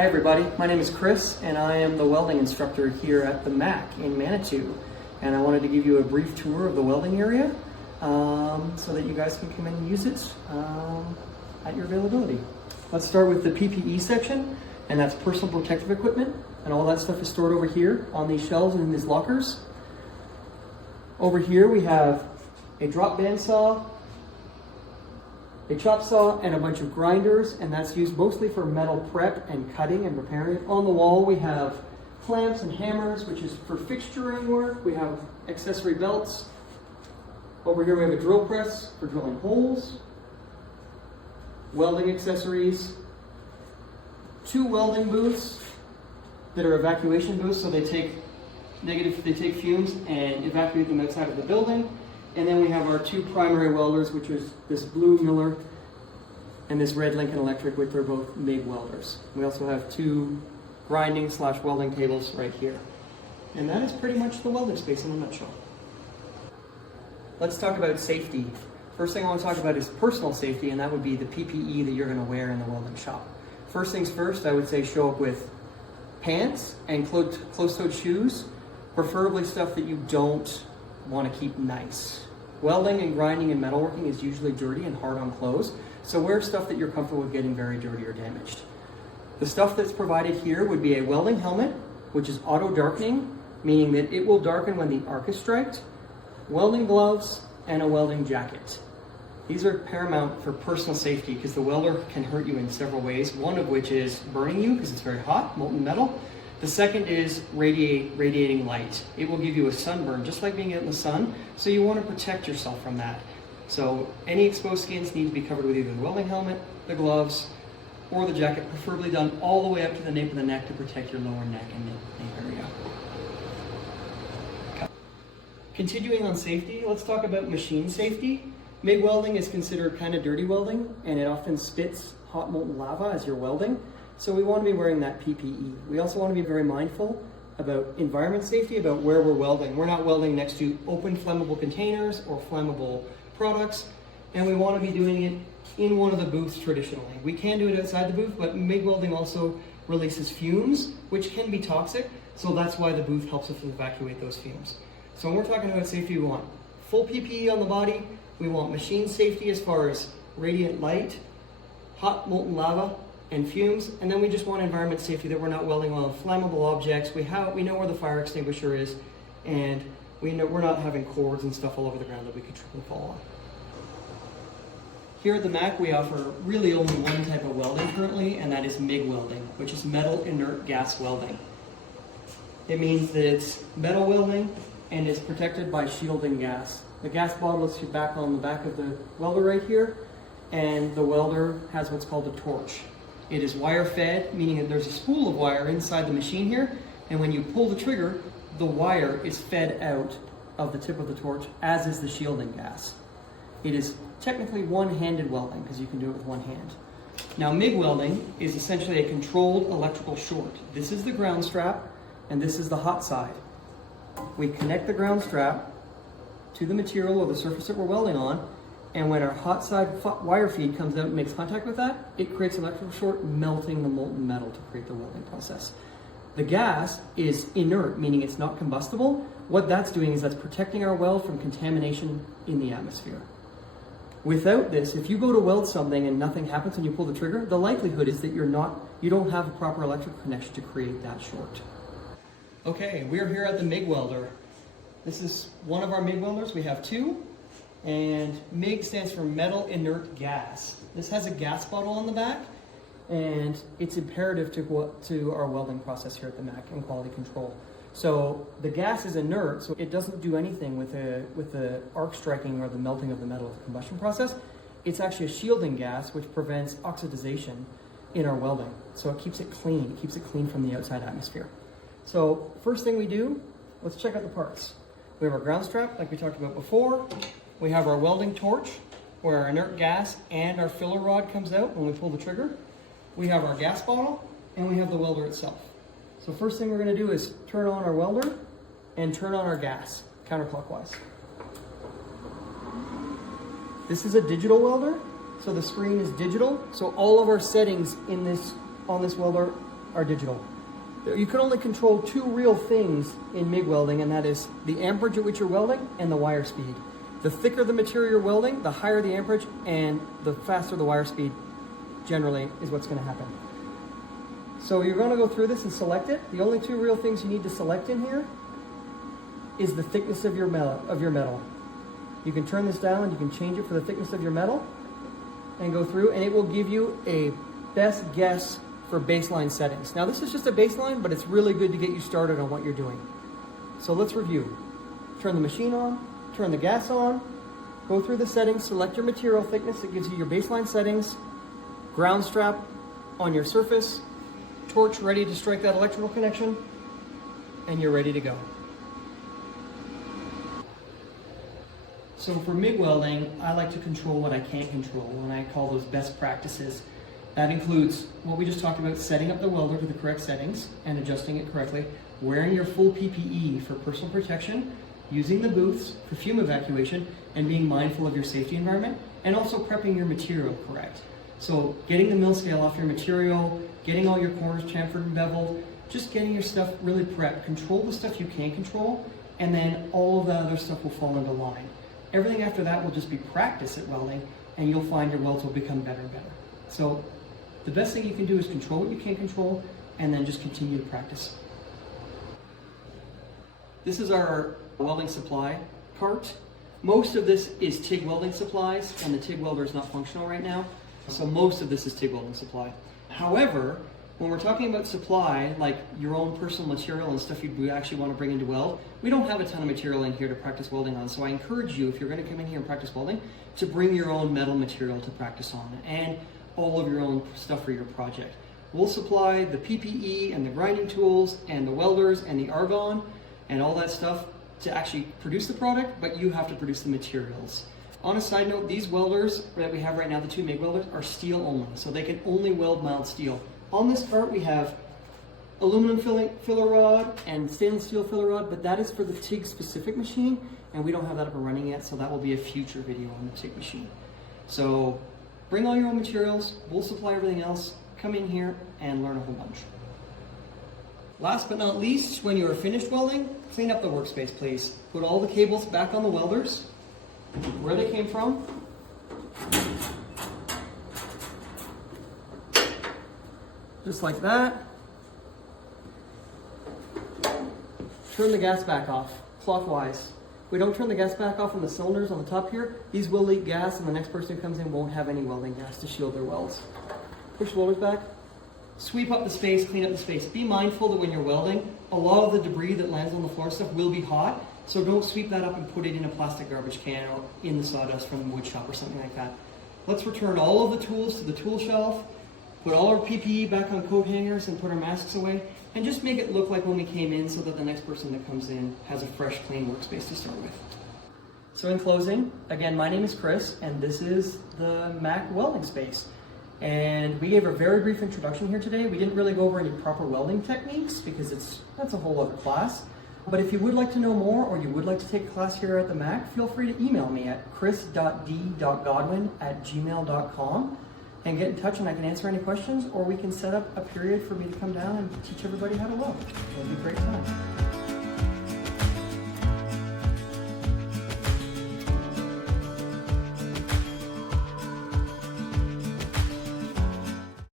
Hi everybody, my name is Chris and I am the welding instructor here at the MAC in Manitou. And I wanted to give you a brief tour of the welding area so that you guys can come in and use it at your availability. Let's start with the PPE section, and that's personal protective equipment, and all that stuff is stored over here on these shelves and in these lockers. Over here we have a drop bandsaw, a chop saw, and a bunch of grinders, and that's used mostly for metal prep and cutting and preparing it. On the wall we have clamps and hammers, which is for fixturing work. We have accessory belts. Over here we have a drill press for drilling holes, welding accessories, two welding booths that are evacuation booths, so they take fumes and evacuate them outside of the building. And then we have our two primary welders, which is this blue Miller and this red Lincoln Electric, which are both MIG welders. We also have two grinding/welding tables right here. And that is pretty much the welding space in a nutshell. Let's talk about safety. First thing I want to talk about is personal safety, and that would be the PPE that you're going to wear in the welding shop. First things first, I would say show up with pants and closed-toed shoes, preferably stuff that you don't want to keep nice. Welding and grinding and metalworking is usually dirty and hard on clothes, so wear stuff that you're comfortable with getting very dirty or damaged. The stuff that's provided here would be a welding helmet, which is auto darkening, meaning that it will darken when the arc is striked, welding gloves, and a welding jacket. These are paramount for personal safety because the welder can hurt you in several ways, one of which is burning you because it's very hot, molten metal. The second is radiating light. It will give you a sunburn, just like being out in the sun, so you want to protect yourself from that. So any exposed skins need to be covered with either the welding helmet, the gloves, or the jacket, preferably done all the way up to the nape of the neck to protect your lower neck and neck area. Okay. Continuing on safety, let's talk about machine safety. MIG welding is considered kind of dirty welding, and it often spits hot molten lava as you're welding. So we want to be wearing that PPE. We also want to be very mindful about environment safety, about where we're welding. We're not welding next to open flammable containers or flammable products, and we want to be doing it in one of the booths traditionally. We can do it outside the booth, but MIG welding also releases fumes, which can be toxic, so that's why the booth helps us evacuate those fumes. So when we're talking about safety, we want full PPE on the body, we want machine safety as far as radiant light, hot molten lava, and fumes, and then we just want environment safety, that we're not welding on flammable objects. We know where the fire extinguisher is, and we're not having cords and stuff all over the ground that we could trip and fall on. Here at the MAC, we offer really only one type of welding currently, and that is MIG welding, which is metal inert gas welding. It means that it's metal welding and is protected by shielding gas. The gas bottle is back on the back of the welder right here, and the welder has what's called a torch. It is wire fed, meaning that there's a spool of wire inside the machine here, and when you pull the trigger, the wire is fed out of the tip of the torch, as is the shielding gas. It is technically one-handed welding because you can do it with one hand. Now MIG welding is essentially a controlled electrical short. This is the ground strap, and this is the hot side. We connect the ground strap to the material or the surface that we're welding on, and when our hot side wire feed comes out and makes contact with that, it creates an electrical short, melting the molten metal to create the welding process. The gas is inert, meaning it's not combustible. What that's doing is that's protecting our weld from contamination in the atmosphere. Without this, if you go to weld something and nothing happens when you pull the trigger, the likelihood is that you don't have a proper electrical connection to create that short. Okay, we're here at the MIG welder. This is one of our MIG welders. We have two. And MIG stands for metal inert gas. This has a gas bottle on the back, and it's imperative to our welding process here at the MAC and quality control. So the gas is inert, so it doesn't do anything with the arc striking or the melting of the metal of the combustion process. It's actually a shielding gas which prevents oxidization in our welding. So it keeps it clean. It keeps it clean from the outside atmosphere. So first thing we do, let's check out the parts. We have our ground strap, like we talked about before. We have our welding torch, where our inert gas and our filler rod comes out when we pull the trigger. We have our gas bottle, and we have the welder itself. So first thing we're going to do is turn on our welder and turn on our gas, counterclockwise. This is a digital welder, so the screen is digital. So all of our settings on this welder are digital. You can only control two real things in MIG welding, and that is the amperage at which you're welding and the wire speed. The thicker the material you're welding, the higher the amperage, and the faster the wire speed generally is what's going to happen. So you're going to go through this and select it. The only two real things you need to select in here is the thickness of your metal. You can turn this down and you can change it for the thickness of your metal and go through, and it will give you a best guess for baseline settings. Now this is just a baseline, but it's really good to get you started on what you're doing. So let's review. Turn the machine on, turn the gas on, go through the settings, select your material thickness. It gives you your baseline settings, ground strap on your surface, torch ready to strike that electrical connection, and you're ready to go. So for MIG welding, I like to control what I can't control, and I call those best practices. That includes what we just talked about, setting up the welder to the correct settings and adjusting it correctly, wearing your full PPE for personal protection, using the booths for fume evacuation, and being mindful of your safety environment, and also prepping your material correct. So getting the mill scale off your material, getting all your corners chamfered and beveled, just getting your stuff really prepped. Control the stuff you can control, and then all of the other stuff will fall into line. Everything after that will just be practice at welding, and you'll find your welds will become better and better. So the best thing you can do is control what you can control, and then just continue to practice. This is our welding supply cart. Most of this is TIG welding supplies, and the TIG welder is not functional right now. So most of this is TIG welding supply. However, when we're talking about supply, like your own personal material and stuff you actually want to bring into weld, we don't have a ton of material in here to practice welding on. So I encourage you, if you're going to come in here and practice welding, to bring your own metal material to practice on, and all of your own stuff for your project. We'll supply the PPE and the grinding tools and the welders and the argon and all that stuff to actually produce the product, but you have to produce the materials. On a side note, these welders that we have right now, the two MIG welders, are steel only, so they can only weld mild steel. On this cart we have aluminum filler rod and stainless steel filler rod, but that is for the TIG specific machine, and we don't have that up and running yet, so that will be a future video on the TIG machine. So bring all your own materials, we'll supply everything else, come in here and learn a whole bunch. Last but not least, when you are finished welding, clean up the workspace, please. Put all the cables back on the welders, where they came from. Just like that. Turn the gas back off, clockwise. If we don't turn the gas back off on the cylinders on the top here, these will leak gas, and the next person who comes in won't have any welding gas to shield their welds. Push the welders back. Sweep up the space, clean up the space. Be mindful that when you're welding, a lot of the debris that lands on the floor stuff will be hot, so don't sweep that up and put it in a plastic garbage can or in the sawdust from the wood shop or something like that. Let's return all of the tools to the tool shelf, put all our PPE back on coat hangers and put our masks away, and just make it look like when we came in so that the next person that comes in has a fresh, clean workspace to start with. So in closing, again, my name is Chris, and this is the Mac Welding Space. And we gave a very brief introduction here today. We didn't really go over any proper welding techniques because that's a whole other class. But if you would like to know more, or you would like to take a class here at the Mac, feel free to email me at chris.d.godwin@gmail.com and get in touch, and I can answer any questions, or we can set up a period for me to come down and teach everybody how to weld. It'll be a great time.